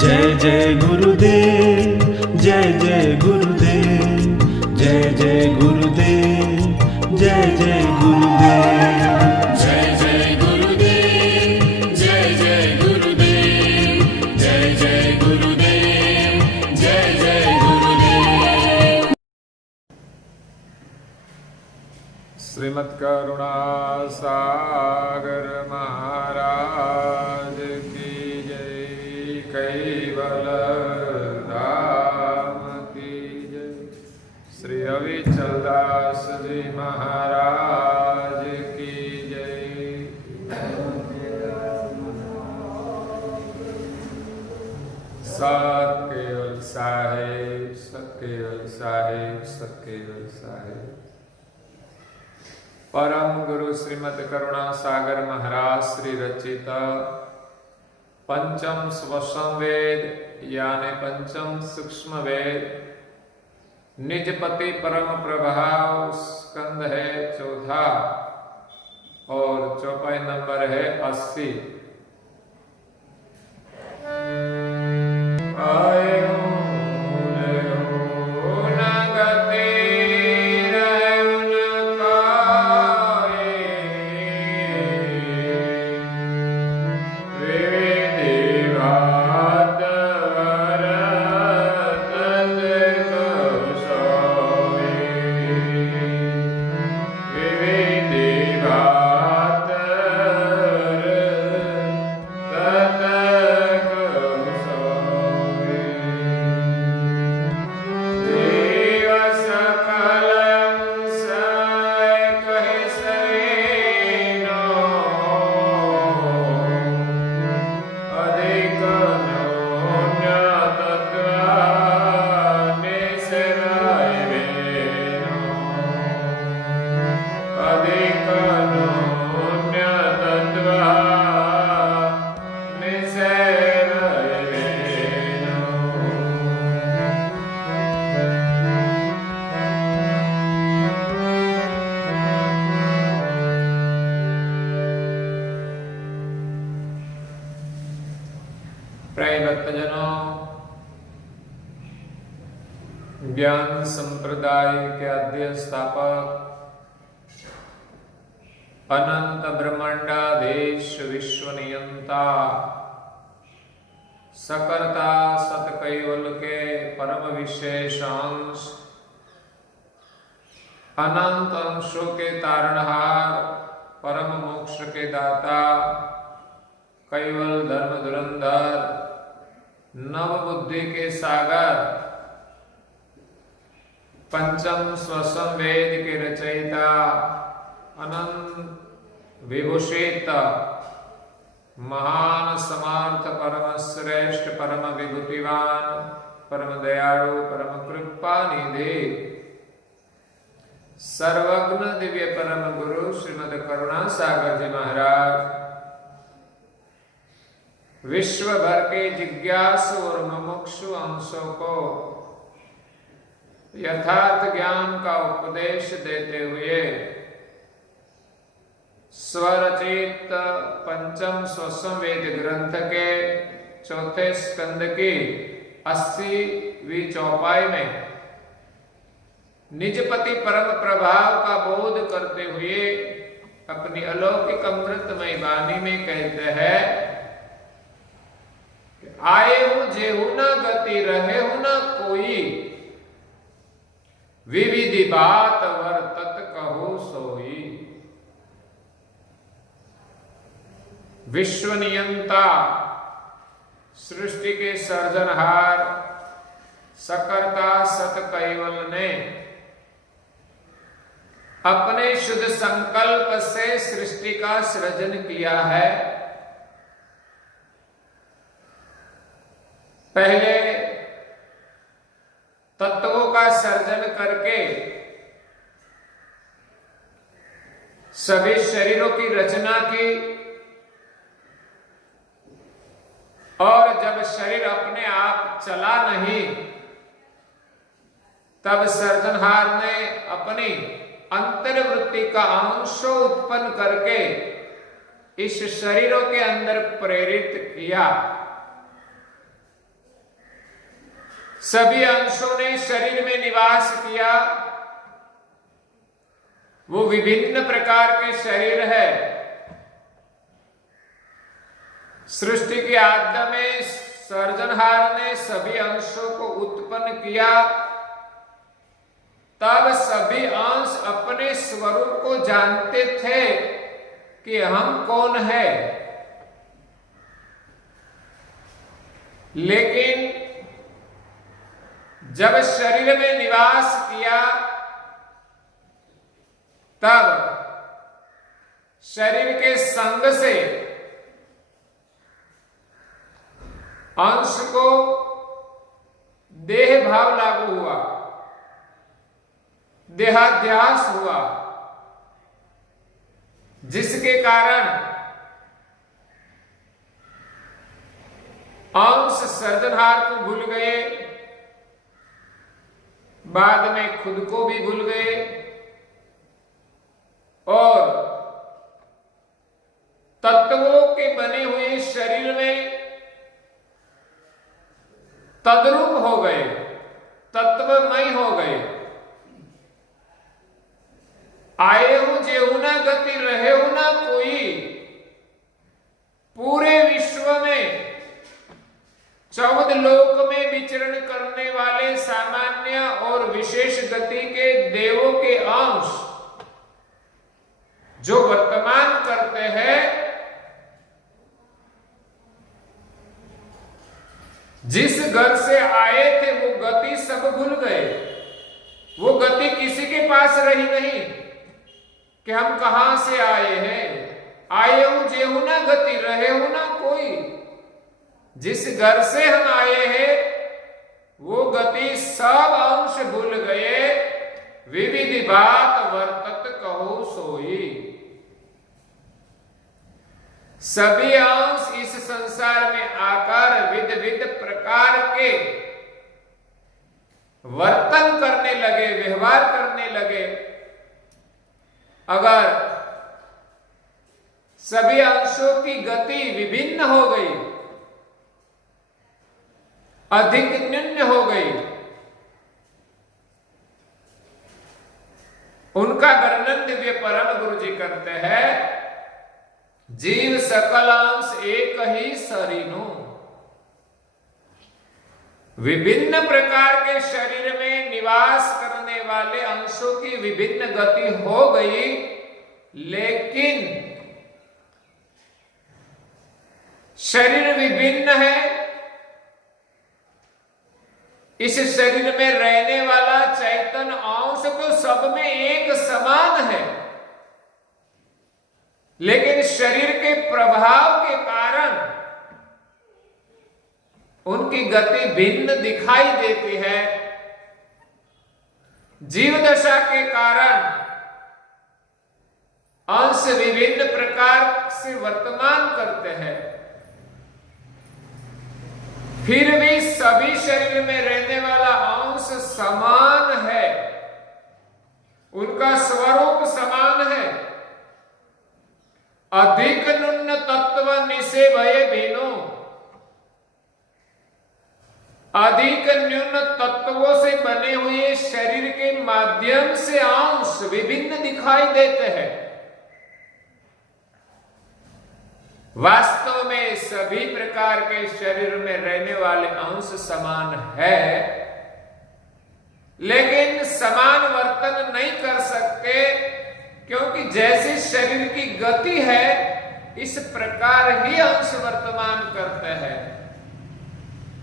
जय जय गुरुदेव, जय जय गुरुदेव, जय जय गुरुदेव, जय जय गुरुदेव, जय जय गुरुदेव, जय जय गुरुदेव, जय जय गुरुदेव, जय जय गुरुदेव। श्रीमद् करुणा सागर महाराज की जय, कैवल धाम की जय, श्री अविचल दास जी महाराज की जय। सतकेवल साहेब, सतकेवल साहेब, सतकेवल साहेब। परम गुरु श्रीमद् करुणा सागर महाराज श्री रचित पंचम स्वसम वेद यानी पंचम सूक्ष्म वेद निजपति परम प्रभाव स्कंद है चौथा और चौपाई नंबर है 80। ज्ञान संप्रदाय के आद्य स्थापक अनंत ब्रह्मांडाधीश विश्व नियंता सकर्ता सत कैवल के परम विशेष अंश अनंत अंशों के तारणहार परम मोक्ष के दाता कैवल धर्म धुरंधर नव बुद्धि के सागर पंचम स्वसम वेद के रचयिता अनंत विभूषित महान समर्थ परम श्रेष्ठ परम विभूतिवान परम दयालु परम कृपा निधि सर्वज्ञ दिव्य परम गुरु श्रीमद् करुणा सागर जी महाराज विश्व भर के जिज्ञासु और मुमुक्षु अंशों को यथार्थ ज्ञान का उपदेश देते हुए स्वरचित पंचम स्वसम वेद ग्रंथ के चौथे स्कंद की 80वीं चौपाई में निजपति परम प्रभाव का बोध करते हुए अपनी अलौकिक अमृतमय वाणी में कहते हैं कि आए हूं जेहू न गति रहे हूं न कोई विविधि बात वर्तत कहो सोई। विश्व नियंता सृष्टि के सर्जनहार सकर्ता सत कैवल ने अपने शुद्ध संकल्प से सृष्टि का सृजन किया है। पहले तत्वों का सर्जन करके सभी शरीरों की रचना की और जब शरीर अपने आप चला नहीं तब सर्जनहार ने अपनी अंतर्वृत्ति का अंश उत्पन्न करके इस शरीरों के अंदर प्रेरित किया। सभी अंशों ने शरीर में निवास किया। वो विभिन्न प्रकार के शरीर है। सृष्टि के आद्य में सृजनहार ने सभी अंशों को उत्पन्न किया। तब सभी अंश अपने स्वरूप को जानते थे कि हम कौन है। लेकिन जब शरीर में निवास किया तब शरीर के संग से अंश को देह भाव लागू हुआ, देहाध्यास हुआ, जिसके कारण अंश सृजनहार को भूल गए, बाद में खुद को भी भूल गए और तत्वों के बने हुए शरीर में तद्रूप हो गए, तत्वमय हो गए। आए हूं जेहू ना गति रहे हूं ना कोई। पूरे विश्व में 14 लोक में विचरण करने वाले सामान्य और विशेष गति के देवों के अंश जो वर्तमान करते हैं, जिस घर से आए थे वो गति सब भूल गए। वो गति किसी के पास रही नहीं कि हम कहां से आए हैं। आए हूं जेहू ना गति रहे हूं ना कोई। जिस घर से हम आए हैं वो गति सब अंश भूल गए। विविध बात वर्तत कहो सोई। सभी अंश इस संसार में आकर विध विध प्रकार के वर्तन करने लगे, व्यवहार करने लगे। अगर सभी अंशों की गति विभिन्न हो गई, अधिक न्यून हो गई, उनका वर्णन दिव्य परम गुरु जी करते हैं। जीव सकल अंश एक ही शरीनु। विभिन्न प्रकार के शरीर में निवास करने वाले अंशों की विभिन्न गति हो गई, लेकिन शरीर विभिन्न है। इस शरीर में रहने वाला चैतन्य अंश तो सब में एक समान है, लेकिन शरीर के प्रभाव के कारण उनकी गति भिन्न दिखाई देती है। जीव दशा के कारण अंश विभिन्न प्रकार से वर्तमान करते हैं, फिर भी सभी शरीर में रहने वाला अंश समान है, उनका स्वरूप समान है। अधिक नुन्न तत्व निसे भय भिनो। अधिक न्यून तत्वों से बने हुए शरीर के माध्यम से अंश विभिन्न दिखाई देते हैं। वास्तव में सभी प्रकार के शरीर में रहने वाले अंश समान है, लेकिन समान वर्तन नहीं कर सकते, क्योंकि जैसे शरीर की गति है इस प्रकार ही अंश वर्तमान करते हैं।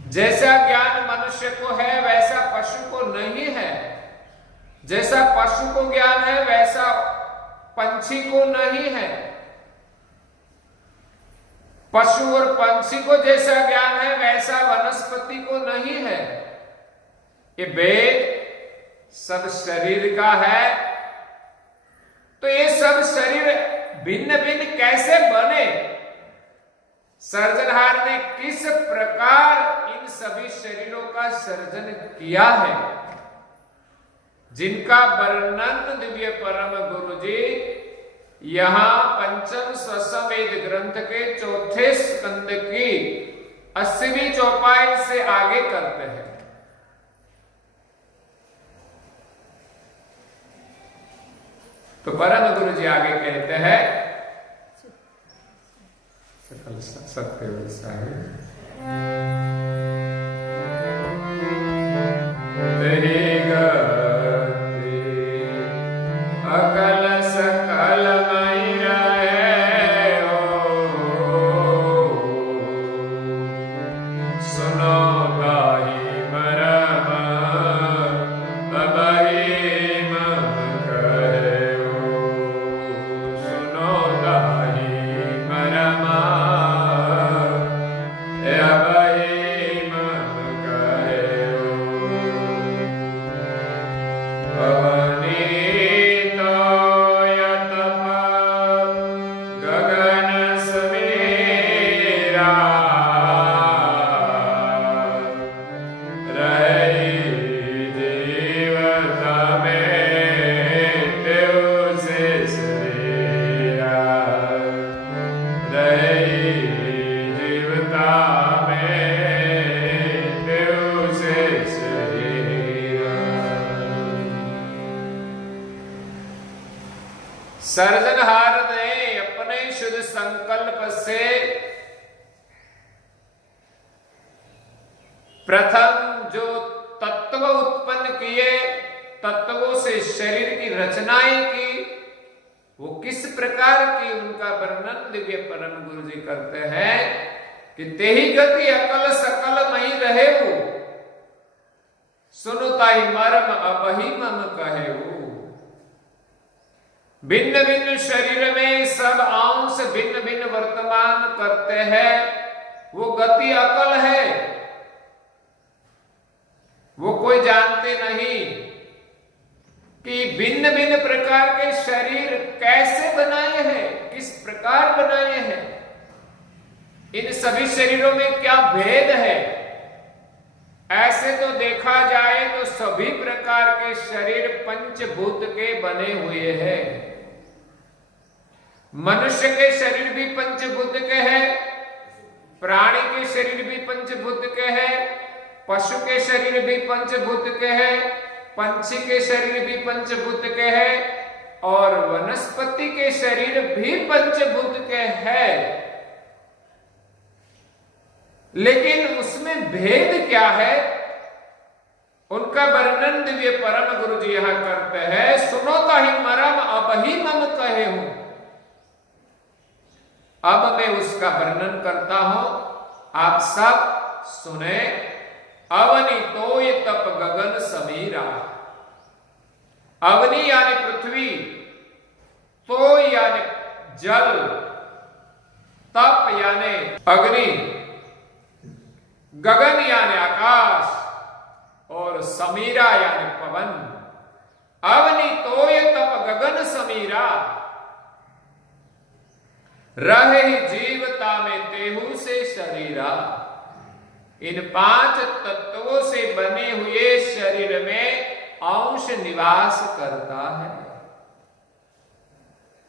जैसा ज्ञान मनुष्य को है वैसा पशु को नहीं है। जैसा पशु को ज्ञान है वैसा पंछी को नहीं है। पशु और पंछी को जैसा ज्ञान है वैसा वनस्पति को नहीं है। ये वेद सब शरीर का है, तो ये सब शरीर भिन्न भिन्न कैसे बने? सर्जनहार ने किस प्रकार इन सभी शरीरों का सर्जन किया है, जिनका वर्णन दिव्य परम गुरु जी यहां पंचम स्वसवेद ग्रंथ के चौथे स्कंद की 80वीं चौपाई से आगे करते हैं। तो परम गुरु जी आगे कहते हैं सकल सत्य साहिब तेरी गति अकल सकल मई रहे हो सुनो गाही मरम अबही मम कहे हो सुनो गाही मरम अबही मम कहे हो अवनीतो यतप गगन समीरा रही जीवता में तेऊ से शरीरा रही जीवता में तेऊ से शरीरा। सर्जनहार ने अपने शुद्ध संकल्प से प्रथम जो तत्व उत्पन्न किए, तत्वों से शरीर की रचनाएं की, वो किस प्रकार की उनका वर्णन दिव्य परम गुरु जी करते हैं कि तेहि गति अकल सकल मई रहे हो सुनु ताहि मर्म अबहि मम कहे हो। भिन्न भिन्न शरीर में सब अंश भिन्न भिन्न वर्तमान करते हैं, वो गति अकल है, वो कोई जानते नहीं कि भिन्न भिन्न प्रकार के शरीर कैसे बनाए हैं, किस प्रकार बनाए हैं, इन सभी शरीरों में क्या भेद है। ऐसे तो देखा जाए तो सभी प्रकार के शरीर पंचभूत के बने हुए हैं। मनुष्य के शरीर भी पंचभूत के हैं, प्राणी के शरीर भी पंचभूत के हैं, पशु के शरीर भी पंचभूत के हैं, पंछी के शरीर भी पंचभूत के हैं और वनस्पति के शरीर भी पंचभूत के हैं। लेकिन उसमें भेद क्या है, उनका वर्णन दिव्य परम गुरु जी यहां करते हैं। सुनो ताहि मरम अबहि मम कहे हूं। अब मैं उसका वर्णन करता हूं, आप सब सुने। अवनी तोय तप गगन समीरा। अवनी यानी पृथ्वी, तो यानी जल, तप यानी अग्नि, गगन यानी आकाश और समीरा यानी पवन। अवनी तोय तप गगन समीरा रहे जीवता में तेहू से शरीरा। इन पांच तत्वों से बने हुए शरीर में अंश निवास करता है।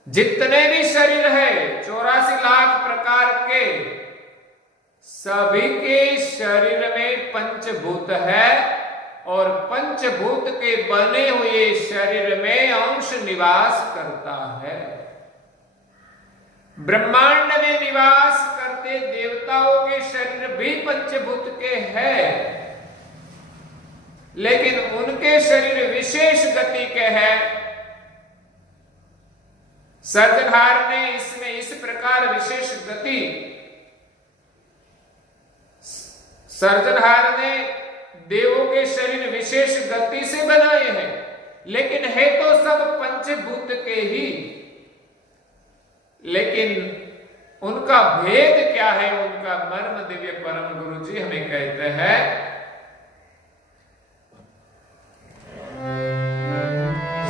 जितने भी शरीर है 84 लाख प्रकार के, सभी के शरीर में पंचभूत है और पंचभूत के बने हुए शरीर में अंश निवास करता है। ब्रह्मांड में निवास करते देवताओं के शरीर भी पंचभूत के हैं, लेकिन उनके शरीर विशेष गति के हैं। सर्जनहार ने इसमें इस प्रकार विशेष गति, सर्जनहार ने देवों के शरीर विशेष गति से बनाए हैं, लेकिन है तो सब पंचभूत के ही। लेकिन उनका भेद क्या है, उनका मर्म दिव्य परम गुरु जी हमें कहते हैं।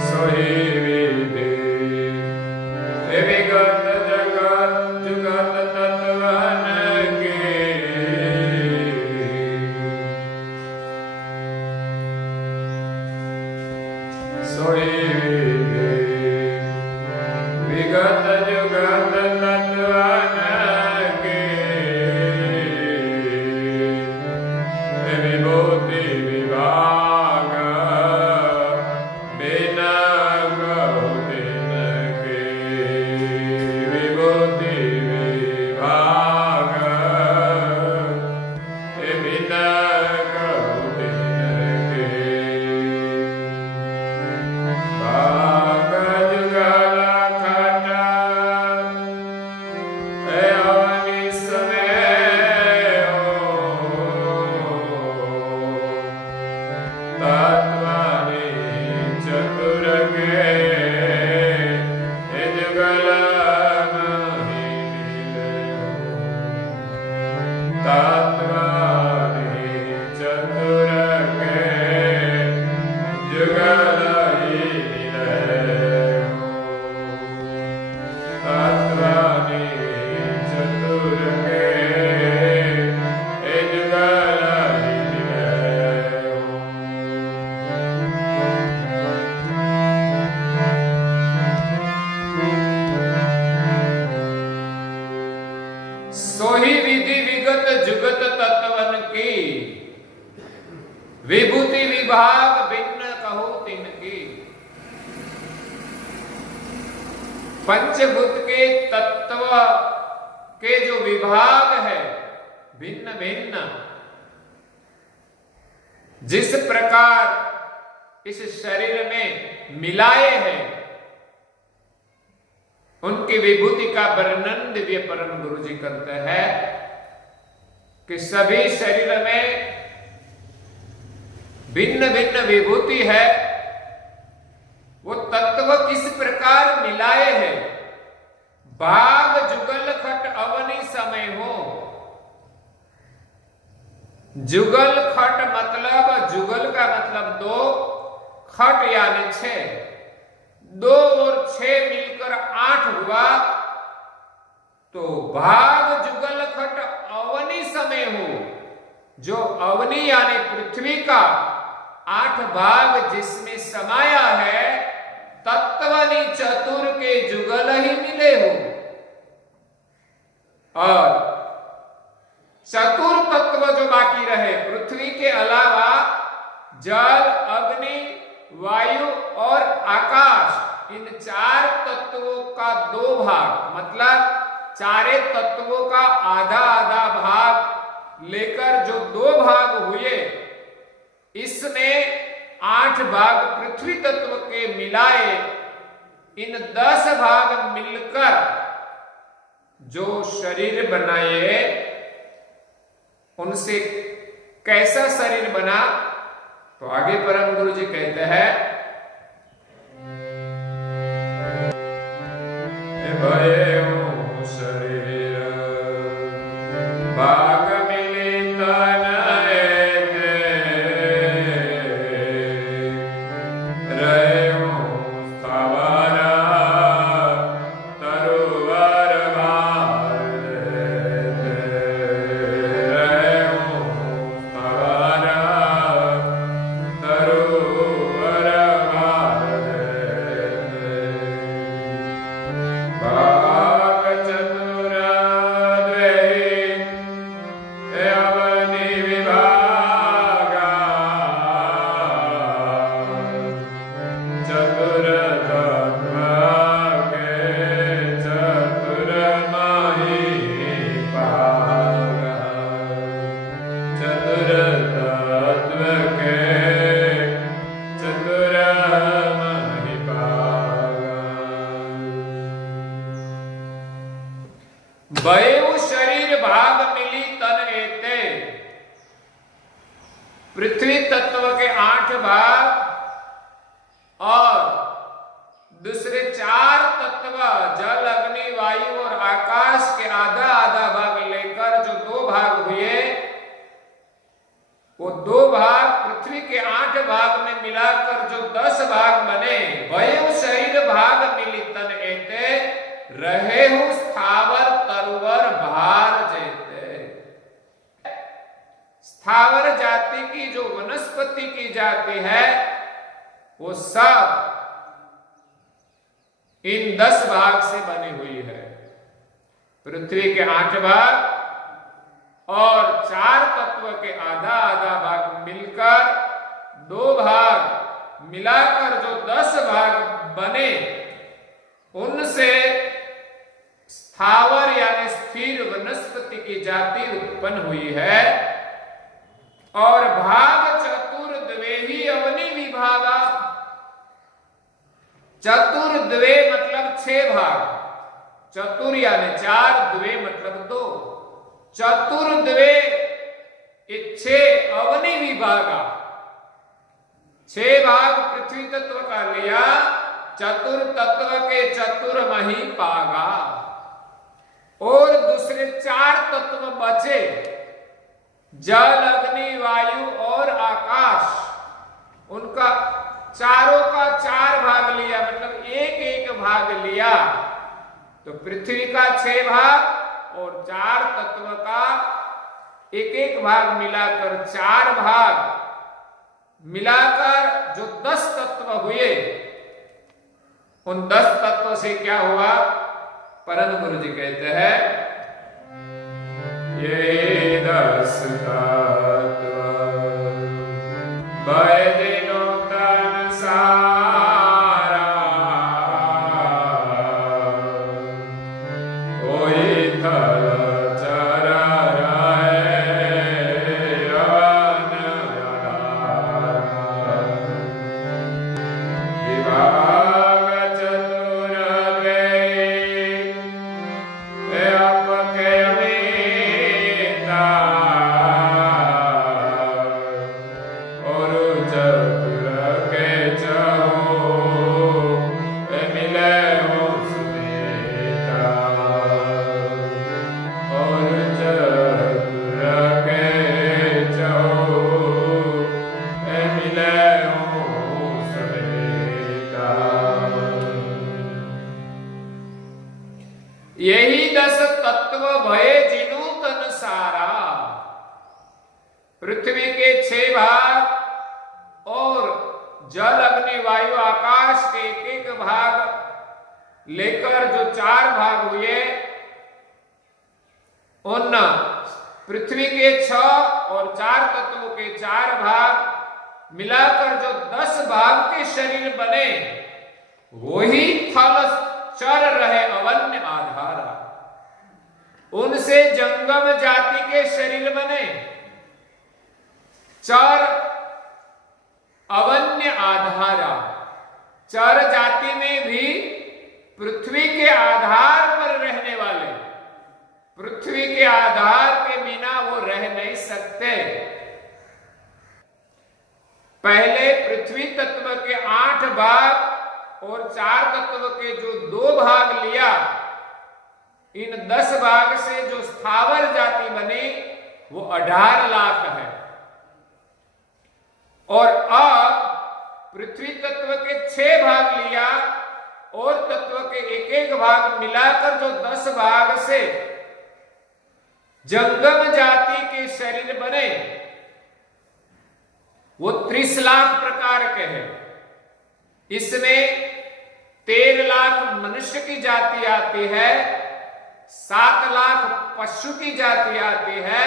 सोही विदे विगत जगत जुगत तत्वन के सोही विगत जुगत तत्वन के तत्वानि चतुर के जुगल ही मिलहु। तत्वानि चतुर के जुगल ही मिलहु। सोही विधि विगत जुगत तत्वन की विभूति विभाग भिन्न कहो तिनकी। पंचभूत के तत्व के जो विभाग है भिन्न भिन्न, जिस प्रकार इस शरीर में मिलाए हैं, उनकी विभूति का वर्णन दिव्य परम गुरु जी करते हैं कि सभी शरीर में भिन्न भिन्न विभूति है। वो तत्व किस प्रकार मिलाए हैं। भाग जुगल खट अवनी समय हो। जुगल खट मतलब, जुगल का मतलब दो, खट यानी 6, 2 और 6 मिलकर 8 हुआ। तो भाग जुगल खट अवनी समय हो, जो अवनी यानी पृथ्वी का 8 भाग जिसमें समाया है, तत्वनि चतुर के जुगल ही मिले हो। और चतुर तत्व जो बाकी रहे, पृथ्वी के अलावा जल, अग्नि, वायु और आकाश, इन 4 तत्वों का 2 भाग, मतलब चारे तत्वों का आधा आधा भाग लेकर जो 2 भाग हुए, इसमें 8 भाग पृथ्वी तत्व के मिलाए, इन 10 भाग मिलकर जो शरीर बनाए, उनसे कैसा शरीर बना। तो आगे परम गुरु जी कहते हैं, भयउ शरीर भाग मिली तन एते, रहु स्थावर तरुवर भार देते, रहु स्थावर तरुवर भार देते। भाग चतुर द्वयी अवनि विभागा, चतुर तत्व के चतुर माहि पागा, चतुर तत्व के चतुर माहि पागा। वयु शरीर भाग मिली तन एते, पृथ्वी तत्व के 8 भाग और दूसरे 4 तत्व जल, अग्नि, वायु और आकाश के आधा आधा भाग लेकर जो 2 भाग हुए, वो 2 भाग पृथ्वी के 8 भाग में मिलाकर जो 10 भाग बने, वयु शरीर भाग मिली तन एते, रहे हूं स्थावर तरुवर भार जेते। स्थावर जाति की जो वनस्पति की जाति है, वो सब इन 10 भाग से बनी हुई है। पृथ्वी के 8 भाग और 4 तत्व के आधा आधा भाग मिलकर 2 भाग मिलाकर जो 10 भाग बने, उनसे स्थावर यानी स्थिर वनस्पति की जाति उत्पन्न हुई है। और भाग चतुर द्वेही अवनि विभागा, चतुर द्वे मतलब 6 भाग, चतुर यानी 4, द्वे मतलब 2, चतुर द्वे 6 अवनि विभागा, 6 भाग पृथ्वी तत्व का लिया, चतुर तत्व के चतुर मही पागा। और दूसरे 4 तत्व बचे, जल, अग्नि, वायु और आकाश, उनका चारों का 4 भाग लिया, मतलब एक एक भाग लिया, तो पृथ्वी का 6 भाग और 4 तत्व का एक एक भाग मिलाकर 4 भाग मिलाकर जो 10 तत्व हुए, उन 10 तत्व से क्या हुआ? परम गुरु जी कहते हैं, ये 10 तत्व भय दिनो तन सारा, कोई थल चर यही 10 तत्व भये जिनु तन सारा। पृथ्वी के 6 भाग और जल, अग्नि, वायु, आकाश के एक एक भाग लेकर जो 4 भाग हुए, उन पृथ्वी के 6 और 4 तत्वों के 4 भाग मिलाकर जो 10 भाग के शरीर बने, वही थल चर रहे अवन्य आधारा। उनसे जंगम जाति के शरीर बने, चर अवन्य आधारा। चर जाति में भी पृथ्वी के आधार पर रहने वाले, पृथ्वी के आधार के बिना वो रह नहीं सकते। पहले पृथ्वी तत्व के 8 भाग और 4 तत्व के जो 2 भाग लिया, इन 10 भाग से जो स्थावर जाति बनी वो 18 लाख है। और अब पृथ्वी तत्व के 6 भाग लिया और तत्व के एक एक भाग मिलाकर जो 10 भाग से जंगम जाति के शरीर बने, वो 30 लाख प्रकार के हैं। इसमें 13 लाख मनुष्य की जाति आती है, 7 लाख पशु की जाति आती है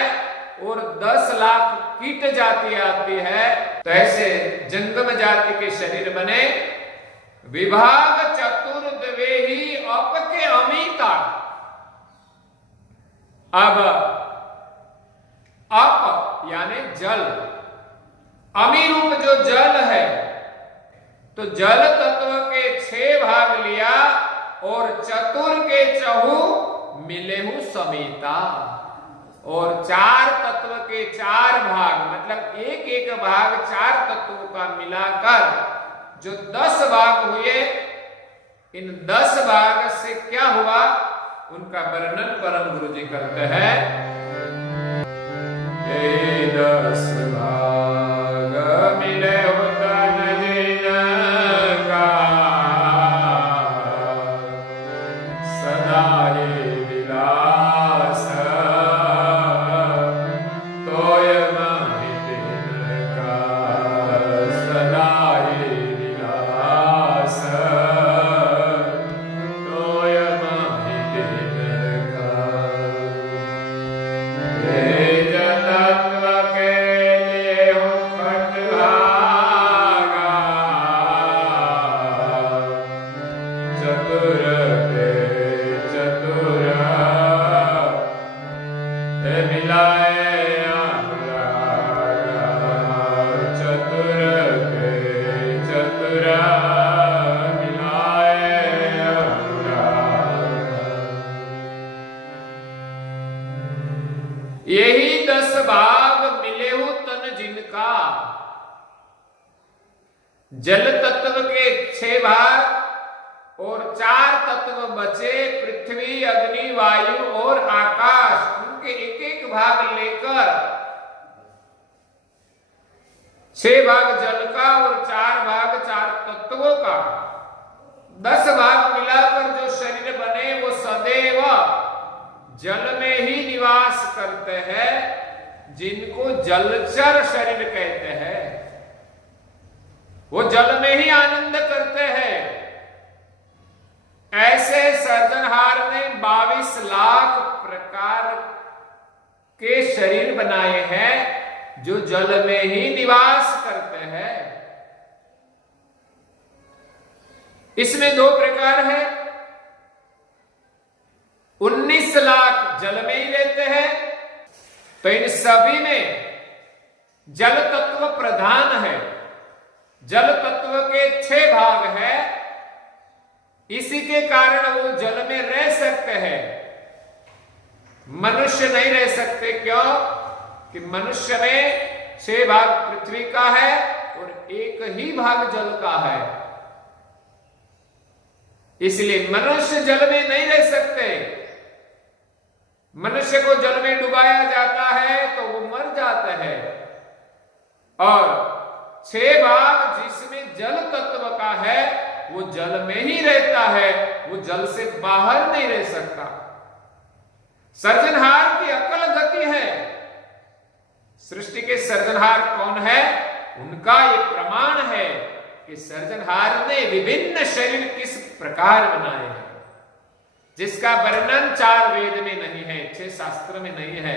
और 10 लाख कीट जाति आती है। तो ऐसे जंगम जाति के शरीर बने। विभाग चतुर्द्वे ही अपके अमिता। अब अप यानी जल, अमी रूप जो जल है, तो जल तत्व के 6 भाग लिया और चतुर के चहु मिलेहु समेता। और 4 तत्व के 4 भाग, मतलब एक एक भाग 4 तत्वों का मिलाकर जो 10 भाग हुए, इन 10 भाग से क्या हुआ, उनका वर्णन परम गुरु जी करते हैं। ये 10 भाग मिले यही 10 भाग मिले हो तन जिनका। जल तत्व के 6 भाग और 4 तत्व बचे, पृथ्वी, अग्नि, वायु और आकाश, उनके एक एक भाग लेकर 6 भाग जल का और 4 भाग 4 तत्वों का, 10 भाग मिलाकर जो शरीर बने वो सदैव जल में ही निवास करते हैं, जिनको जलचर शरीर कहते हैं। वो जल में ही आनंद करते हैं। ऐसे सर्जनहार ने 22 लाख प्रकार के शरीर बनाए हैं जो जल में ही निवास करते हैं। इसमें 2 प्रकार है। 19 लाख जल में ही रहते हैं, तो इन सभी में जल तत्व प्रधान है। जल तत्व के 6 भाग है, इसी के कारण वो जल में रह सकते हैं। मनुष्य नहीं रह सकते। क्यों? कि मनुष्य में 6 भाग पृथ्वी का है और 1 ही भाग जल का है, इसलिए मनुष्य जल में नहीं रह सकते। मनुष्य को जल में डुबाया जाता है तो वो मर जाता है। और 6 भाग जिसमें जल तत्व का है वो जल में ही रहता है, वो जल से बाहर नहीं रह सकता। सर्जनहार की अकल गति है। सृष्टि के सर्जनहार कौन है? उनका ये प्रमाण है कि सर्जनहार ने विभिन्न शरीर किस प्रकार बनाए हैं, जिसका वर्णन 4 वेद में नहीं है, 6 शास्त्र में नहीं है,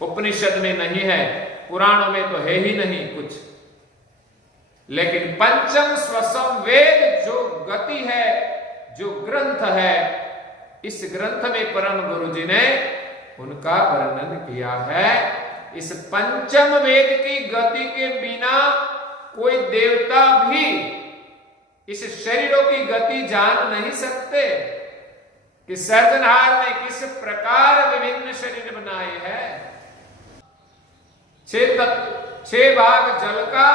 उपनिषद में नहीं है, पुराणों में तो है ही नहीं कुछ। लेकिन पंचम स्वसम वेद जो गति है, जो ग्रंथ है, इस ग्रंथ में परम गुरु जी ने उनका वर्णन किया है। इस पंचम वेद की गति के बिना कोई देवता भी इस शरीरों की गति जान नहीं सकते कि सर्जनहार ने किस प्रकार विभिन्न शरीर बनाए हैं। 6 भाग जल का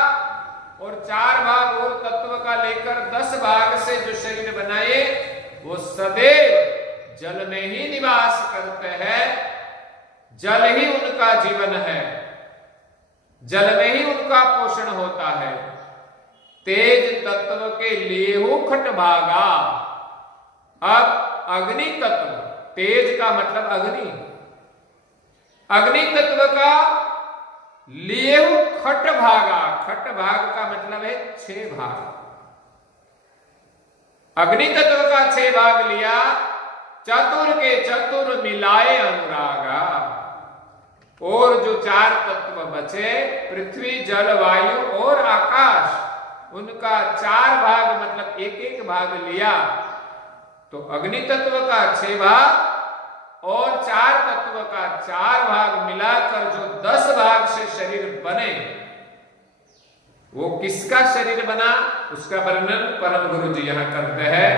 और 4 भाग और तत्व का लेकर 10 भाग से जो शरीर बनाए वो सदैव जल में ही निवास करते हैं। जल ही उनका जीवन है, जल में ही उनका पोषण होता है। तेज तत्व के लेहु खट भागा। अब अग्नि तत्व, तेज का मतलब अग्नि, अग्नि तत्व का लेहु खट भागा। खट भाग का मतलब है 6 भाग। अग्नि तत्व का 6 भाग लिया, चतुर के चतुर मिलाए अनुरागा। और जो 4 तत्व बचे, पृथ्वी जल वायु और आकाश, उनका 4 भाग मतलब 1-1 भाग लिया, तो अग्नि तत्व का 6 भाग और 4 तत्व का 4 भाग मिलाकर जो 10 भाग से शरीर बने, वो किसका शरीर बना उसका वर्णन परम गुरु जी यहां करते हैं।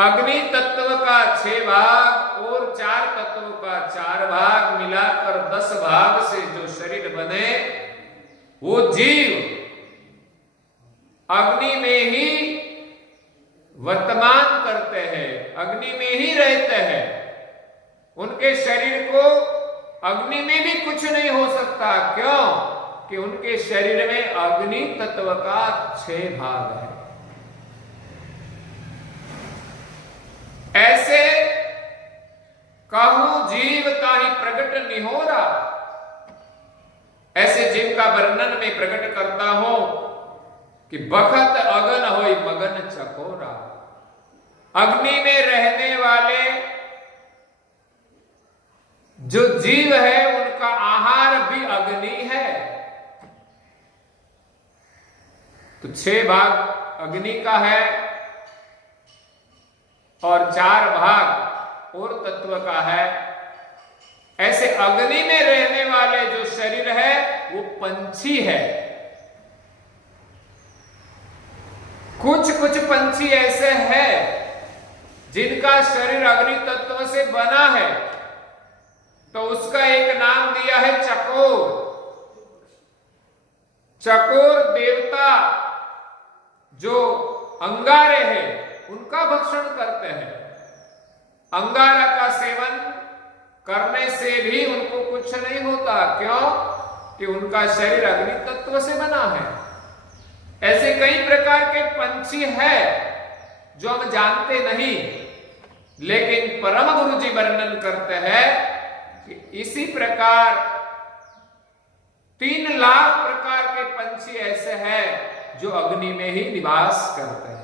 अग्नि तत्व का 6 भाग और 4 तत्व का 4 भाग मिलाकर 10 भाग से जो शरीर बने, वो जीव अग्नि में ही वर्तमान करते हैं, अग्नि में ही रहते हैं। उनके शरीर को अग्नि में भी कुछ नहीं हो सकता। क्यों? कि उनके शरीर में अग्नि तत्व का 6 भाग है। ऐसे कहूं जीव ताहि प्रगट निहोरा, ऐसे जीव का वर्णन में प्रकट करता हूं कि बखत अगन होई मगन चकोरा। अग्नि में रहने वाले जो जीव है उनका आहार भी अग्नि है। तो 6 भाग अग्नि का है और 4 भाग और तत्व का है। ऐसे अग्नि में रहने वाले जो शरीर है वो पंछी है। कुछ कुछ पंछी ऐसे हैं जिनका शरीर अग्नि तत्व से बना है, तो उसका एक नाम दिया है चकोर। चकोर देवता जो अंगारे हैं उनका भक्षण करते हैं। अंगारा का सेवन करने से भी उनको कुछ नहीं होता। क्यों? कि उनका शरीर अग्नि तत्व से बना है। ऐसे कई प्रकार के पंछी हैं जो हम जानते नहीं, लेकिन परम गुरु जी वर्णन करते हैं कि इसी प्रकार 3 लाख प्रकार के पंछी ऐसे हैं जो अग्नि में ही निवास करते हैं।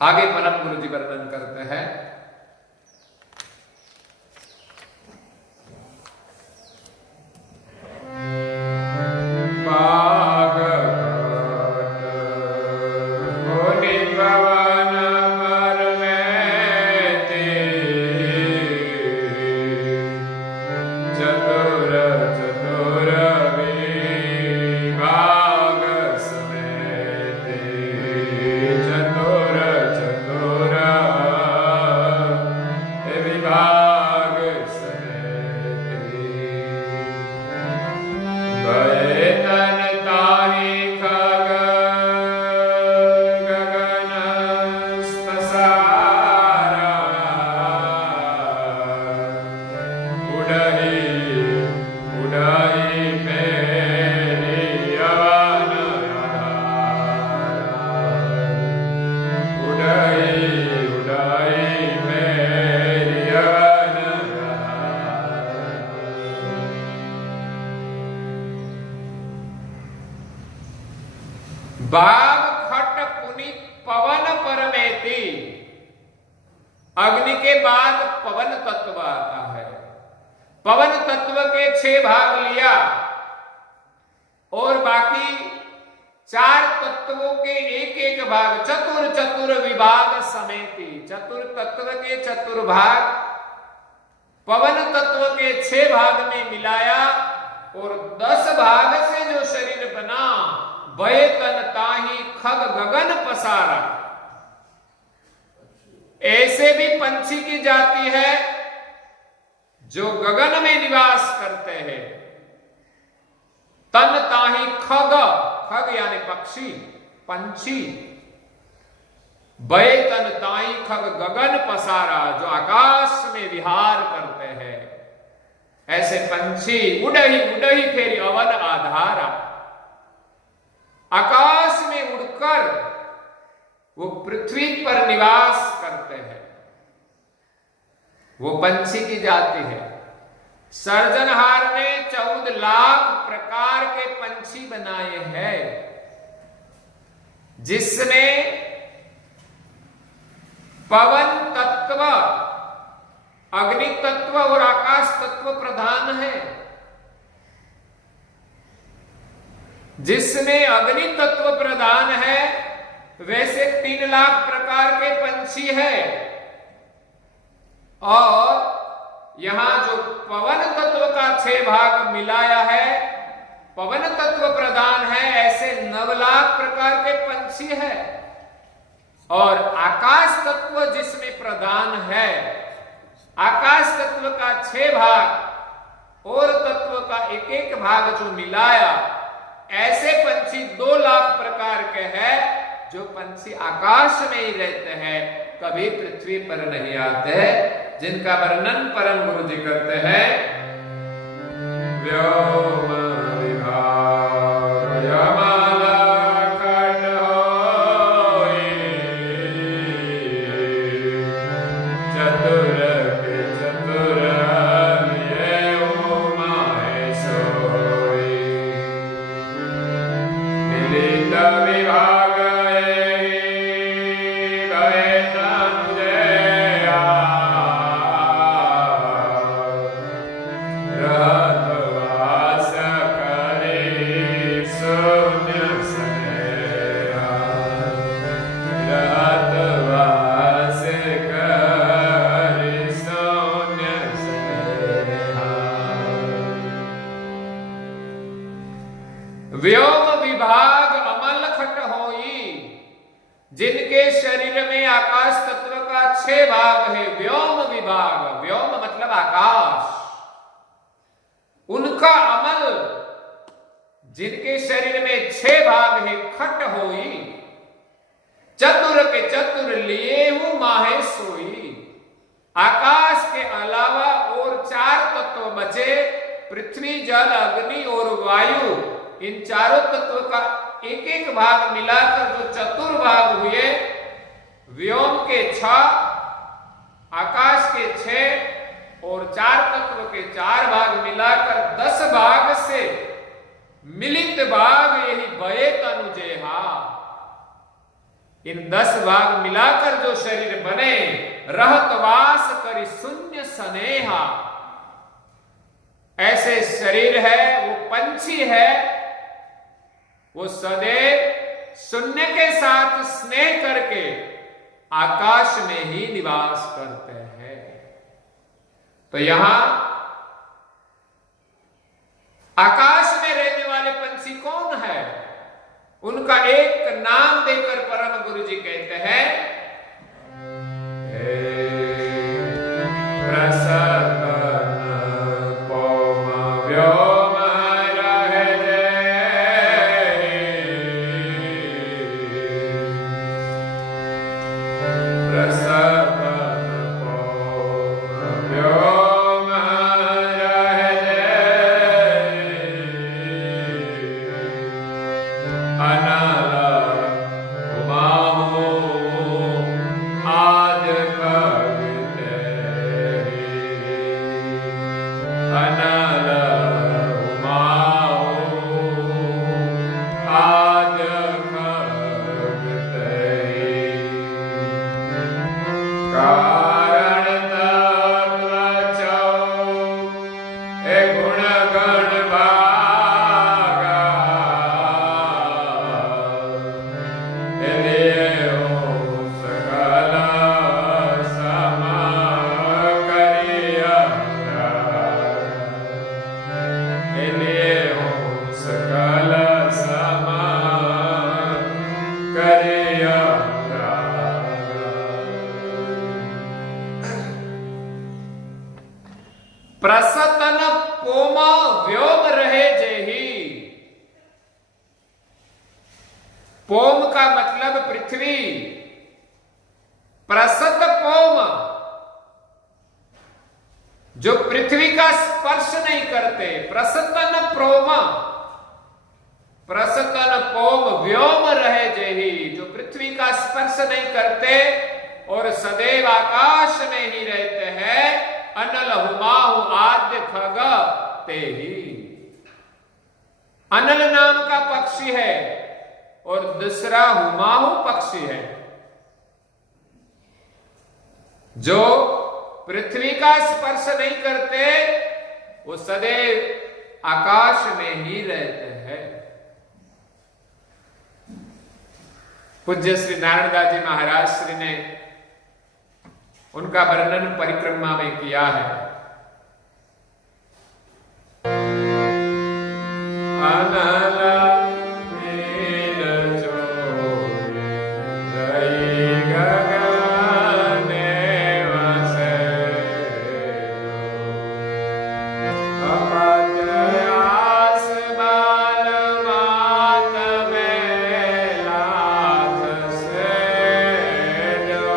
आगे परम गुरु जी वर्णन करते हैं, बाग खट पुनि पवन परमेति। अग्नि के बाद पवन तत्व आता है। पवन तत्व के 6 भाग लिया और बाकी 4 तत्वों के एक भाग चतुर चतुर विभाग समेति। चतुर तत्व के चतुर्भाग पवन तत्व के 6 भाग में मिलाया और 10 भाग से जो शरीर बना भय तन ताही खग गगन पसारा। ऐसे भी पंछी की जाति है जो गगन में निवास करते हैं। तन ताही खग, खग यानी पक्षी, पंछी। भय तन ताही खग गगन पसारा, जो आकाश में विहार करते हैं। ऐसे पंछी उड़ही फेरी अवन आधारा। आकाश में उड़कर वो पृथ्वी पर निवास करते हैं। वो पंछी की जाति है। सर्जनहार ने 14 लाख प्रकार के पंछी बनाए हैं, जिसमें पवन तत्व, अग्नि तत्व और आकाश तत्व प्रधान है। जिसमें अग्नि तत्व प्रधान है वैसे 3 लाख प्रकार के पंछी है, और यहां जो पवन तत्व का 6 भाग मिलाया है, पवन तत्व प्रधान है, ऐसे 9 लाख प्रकार के पंछी है। और आकाश तत्व जिसमें प्रधान है, आकाश तत्व का 6 भाग और तत्व का एक भाग जो मिलाया, ऐसे पंछी 2 लाख प्रकार के हैं जो पंछी आकाश में ही रहते हैं, कभी पृथ्वी पर नहीं आते, जिनका वर्णन परम गुरु जी करते हैं। व्योम विभाग यमाला खंड होई, चतुर के चतुर ये उमाए सोई। मिलित विभाग व्योम विभाग अमल खट होई, जिनके शरीर में आकाश तत्व का 6 भाग है। व्योम विभाग, व्योम मतलब आकाश, उनका अमल, जिनके शरीर में 6 भाग है। खट होई, चतुर के चतुर लिए हूं माहे सोई। आकाश के अलावा और 4 तत्व बचे, पृथ्वी, जल, अग्नि और वायु। इन चारों तत्व का एक एक भाग मिलाकर जो चतुर्भाग हुए, व्योम के 6, आकाश के 6 और 4 तत्व के 4 भाग मिलाकर 10 भाग से मिलित भाग यही बये तनुजेहा। इन 10 भाग मिलाकर जो शरीर बने, रहत वास करी शून्य सनेहा। ऐसे शरीर है, वो पंछी है, वो सदैव शून्य के साथ स्नेह करके आकाश में ही निवास करते हैं। तो यहां आकाश में रहने वाले पंछी कौन है, उनका एक नाम देकर परम गुरु जी कहते हैं, प्रसन्न पोम व्योम रहे, प्रसन्न पोम व्योम रहे, अनल उमाओ आद कविते, अनल उमाओ आद कविते। कारण तत्व चौ ए गुण गण भागा, एलियो सकल सम करिया, एलियो सकल सम करिया। प्रसतन पोमा व्योम रहे जेही। पोम का मतलब पृथ्वी, प्रसत पोम जो पृथ्वी का स्पर्श नहीं करते। प्रसतन प्रोम, प्रसतन पोम व्योम रहे जेही, जो पृथ्वी का स्पर्श नहीं करते और सदैव आकाश में ही रहते हैं। अनल हुमाहु आद्य खग तेही। अनल नाम का पक्षी है और दूसरा हुमाहु पक्षी है, जो पृथ्वी का स्पर्श नहीं करते, वो सदैव आकाश में ही रहते हैं। पूज्य श्री नारायणदास जी महाराज श्री ने उनका वर्णन परिक्रमा में किया है। अनल नील चोरी रही गगने वसे, अपच आसमान मात में लाथ से जो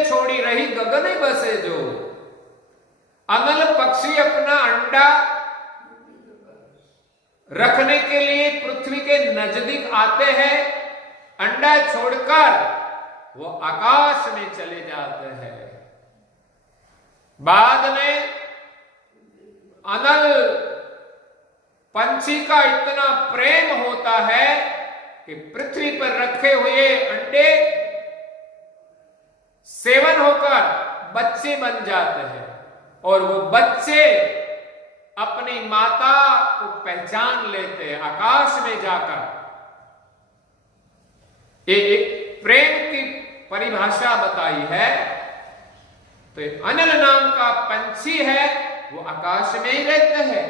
में छोड़ी रही गगन बसे जो। अनल पक्षी अपना अंडा रखने के लिए पृथ्वी के नजदीक आते हैं, अंडा छोड़कर वो आकाश में चले जाते हैं। बाद में अनल पंछी का इतना प्रेम होता है कि पृथ्वी पर रखे हुए अंडे सेवन होकर बच्चे बन जाते हैं और वो बच्चे अपनी माता को पहचान लेते हैं आकाश में जाकर। ये एक प्रेम की परिभाषा बताई है। तो अनल नाम का पंछी है, वो आकाश में ही रहते हैं,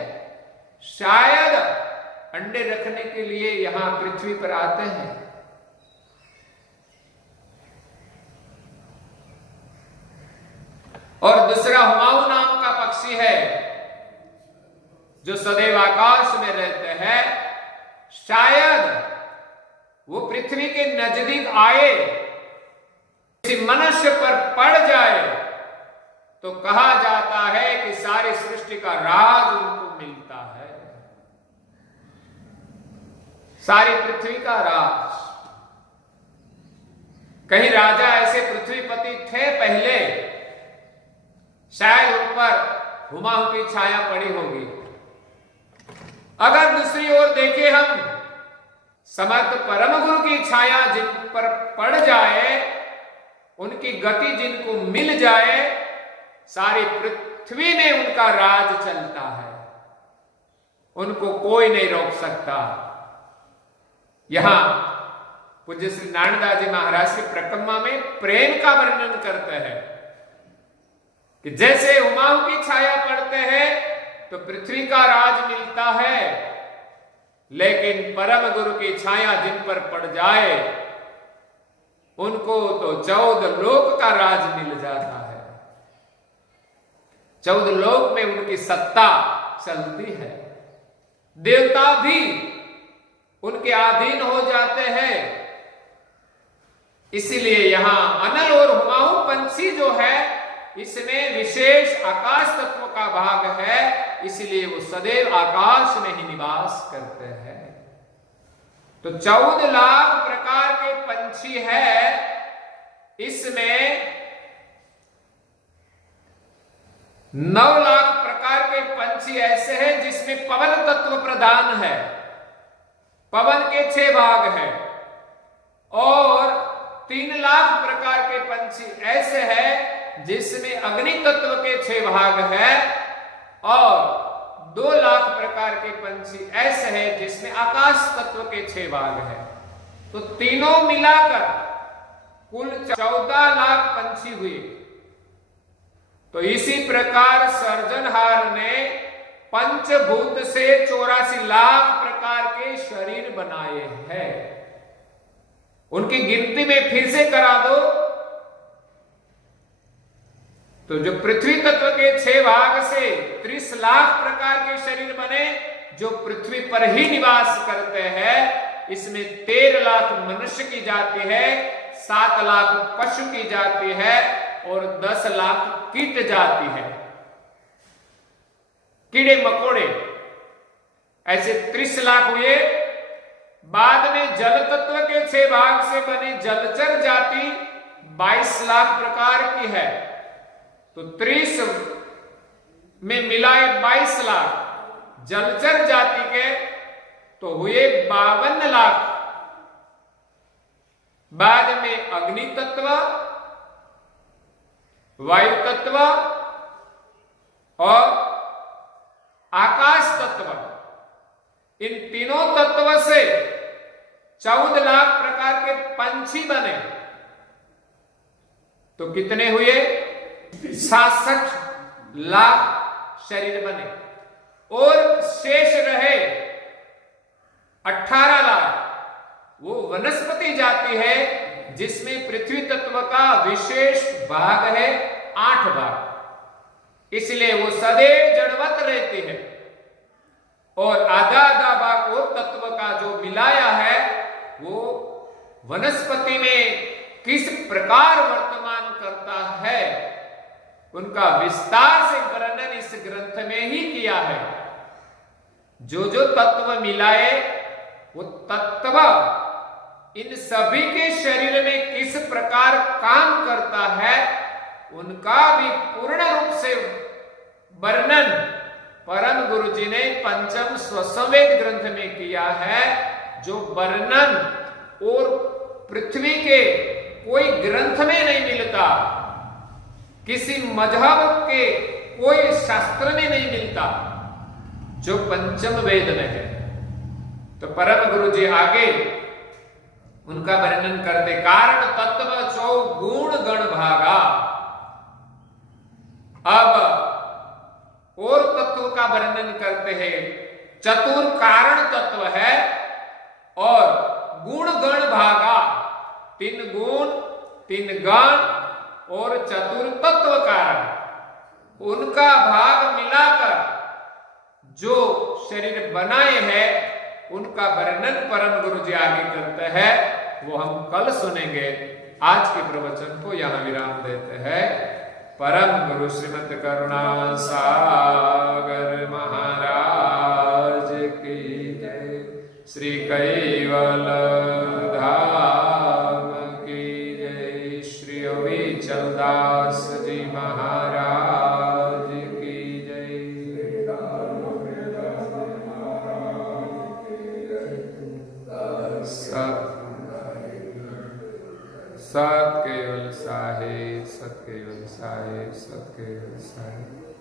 शायद अंडे रखने के लिए यहां पृथ्वी पर आते हैं। और दूसरा हुमायूं नाम का पक्षी है जो सदैव आकाश में रहते हैं। शायद वो पृथ्वी के नजदीक आए, किसी मनुष्य पर पड़ जाए तो कहा जाता है कि सारी सृष्टि का राज उनको मिलता है, सारी पृथ्वी का राज। कहीं राजा ऐसे पृथ्वीपति थे पहले, शायद उन पर हुमायूं की छाया पड़ी होगी। अगर दूसरी ओर देखें हम, समर्थ परम गुरु की छाया जिन पर पड़ जाए, उनकी गति जिनको मिल जाए, सारी पृथ्वी में उनका राज चलता है, उनको कोई नहीं रोक सकता। यहां पूज्य श्री नारायणदास जी महाराज की प्रकम्मा में प्रेम का वर्णन करते हैं कि जैसे हुमायूं की छाया पड़ते हैं तो पृथ्वी का राज मिलता है, लेकिन परम गुरु की छाया जिन पर पड़ जाए उनको तो 14 लोक का राज मिल जाता है। 14 लोक में उनकी सत्ता चलती है, देवता भी उनके अधीन हो जाते हैं। इसीलिए यहां अनल और हुमायूं पंछी जो है, इसमें विशेष आकाश तत्व का भाग है, इसलिए वो सदैव आकाश में ही निवास करते हैं। तो 14 लाख प्रकार के पंछी है, इसमें 9 लाख प्रकार के पंछी ऐसे हैं जिसमें पवन तत्व प्रधान है, पवन के 6 भाग हैं, और 3 लाख प्रकार के पंछी ऐसे हैं जिसमें अग्नि तत्व के 6 भाग है, और 2 लाख प्रकार के पंछी ऐसे हैं जिसमें आकाश तत्व के 6 भाग है। तो तीनों मिलाकर कुल 14 लाख पंछी हुए। तो इसी प्रकार सर्जनहार ने पंचभूत से 84 लाख प्रकार के शरीर बनाए हैं। उनकी गिनती में फिर से करा दो तो जो पृथ्वी तत्व के 6 भाग से 30 लाख प्रकार के शरीर बने, जो पृथ्वी पर ही निवास करते हैं। इसमें 13 लाख मनुष्य की जाति है, 7 लाख पशु की जाति है, और 10 लाख कीट जाति है, कीड़े मकोड़े, ऐसे 30 लाख हुए। बाद में जल तत्व के 6 भाग से बने जलचर जाति 22 लाख प्रकार की है। तो 30 में मिलाए 22 लाख जलचर जाति के, तो हुए 52 लाख। बाद में अग्नि तत्व, वायु तत्व और आकाश तत्व, इन तीनों तत्व से 14 लाख प्रकार के पंछी बने। तो कितने हुए? 66 लाख शरीर बने, और शेष रहे 18 लाख वो वनस्पति जाति है, जिसमें पृथ्वी तत्व का विशेष भाग है 8 भाग। इसलिए वो सदैव जड़वत रहती है, और आधा आधा भाग वो तत्व का जो मिलाया है वो वनस्पति में किस प्रकार वर्तमान करता है उनका विस्तार से वर्णन इस ग्रंथ में ही किया है। जो जो तत्व मिलाए वो तत्व इन सभी के शरीर में किस प्रकार काम करता है उनका भी पूर्ण रूप से वर्णन परम गुरु जी ने पंचम स्वसंवेद ग्रंथ में किया है, जो वर्णन और पृथ्वी के कोई ग्रंथ में नहीं मिलता, किसी मजहब के कोई शास्त्र में नहीं मिलता, जो पंचम वेद में है। तो परम गुरु जी आगे उनका वर्णन करते, कारण तत्व चौ गुण गण भागा। अब और तत्व का वर्णन करते हैं। चतुर कारण तत्व है और गुण गण भागा, 3 गुण 3 गण और चतुर तत्व कारण, उनका भाग मिलाकर जो शरीर बनाए हैं उनका वर्णन परम गुरु जी आगे करते हैं, वो हम कल सुनेंगे। आज के प्रवचन को यहां विराम देते हैं। परम गुरु श्रीमद करुणा सागर महाराज की जय। श्री कैवल धाम की जय। श्री अविचल दास जी महाराज की जय। सत केवल साहेब, सत केवल साहेब, सत केवल साहेब।